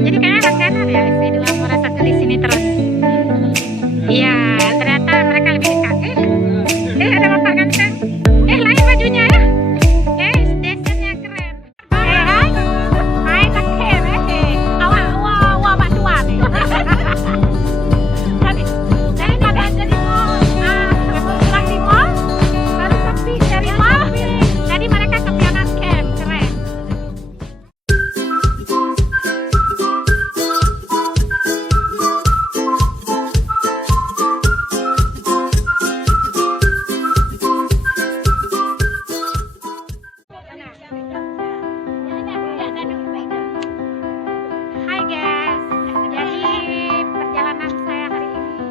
jadi kayaknya kasihan ya si dua murah satu di sini terus. Iya, ternyata mereka lebih dekat. Ada bapak ganteng. Lain bajunya ya. Desainnya keren. Hai, hai kakek. Awak mak tua nih. Jadi mau pulang di mall, baru sepi dari mall. Jadi mereka ke piano camp, keren. Hai guys, jadi perjalanan saya hari ini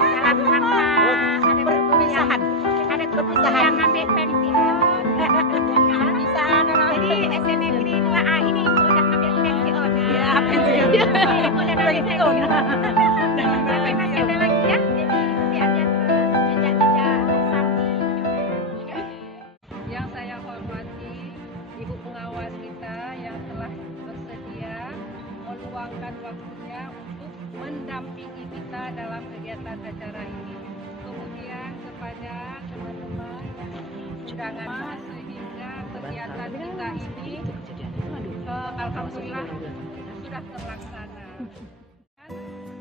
jalan tanpa ada perpisahan, yang ngambil pensiun. Jadi SMA Negeri 2A ini udah ngambil pensiun. Ya, pensiun. Udah pensiun. Tapi masih ada lagi ya, jadi ikuti aja terus jejak-jejak Samdi. Yang saya hormati ibu pengawas kita yang telah bersedia meluangkan waktunya untuk mendampingi kita dalam kegiatan acara ini. Kemudian kepada teman-teman undangan sehingga kegiatan kita ini alhamdulillah sudah terlaksana. Dan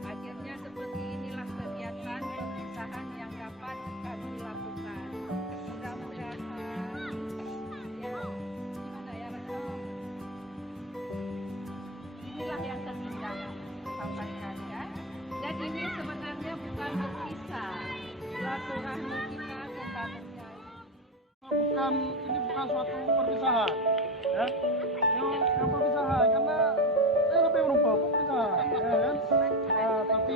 akhirnya seperti inilah kegiatan pernikahan yang dapat kami lakukan. Mudah-mudahan ya gimana ya inilah yang terpindah sampaikan ya. Dan ini sebenarnya bukan berpisah, silaturahmi kita tetap terjadi. Ini bukan suatu perpisahan, ya. Yang perpisahan karena saya sampai merubah perpisahan, ya kan. Tapi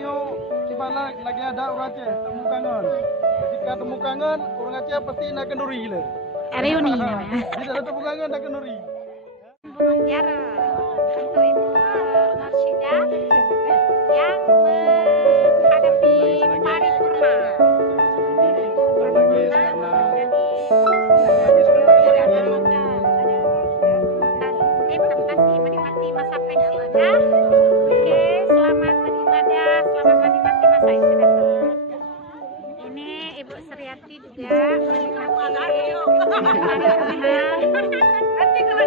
coba lagi ada orang Aceh temu kangen. Ketika temu kangen, orang Aceh pasti nak kenduri gila. Reuni. Tidak ada temu kangen nak kenduri. Penjara untuk Ibu Marsida yang menghadapi paripurna. Terima kasih menikmati masa pensiunnya. Oke, selamat beribadah, selamat menikmati masa istirahat. Ini Ibu Suryati juga menikmati paripurna. Nanti kalau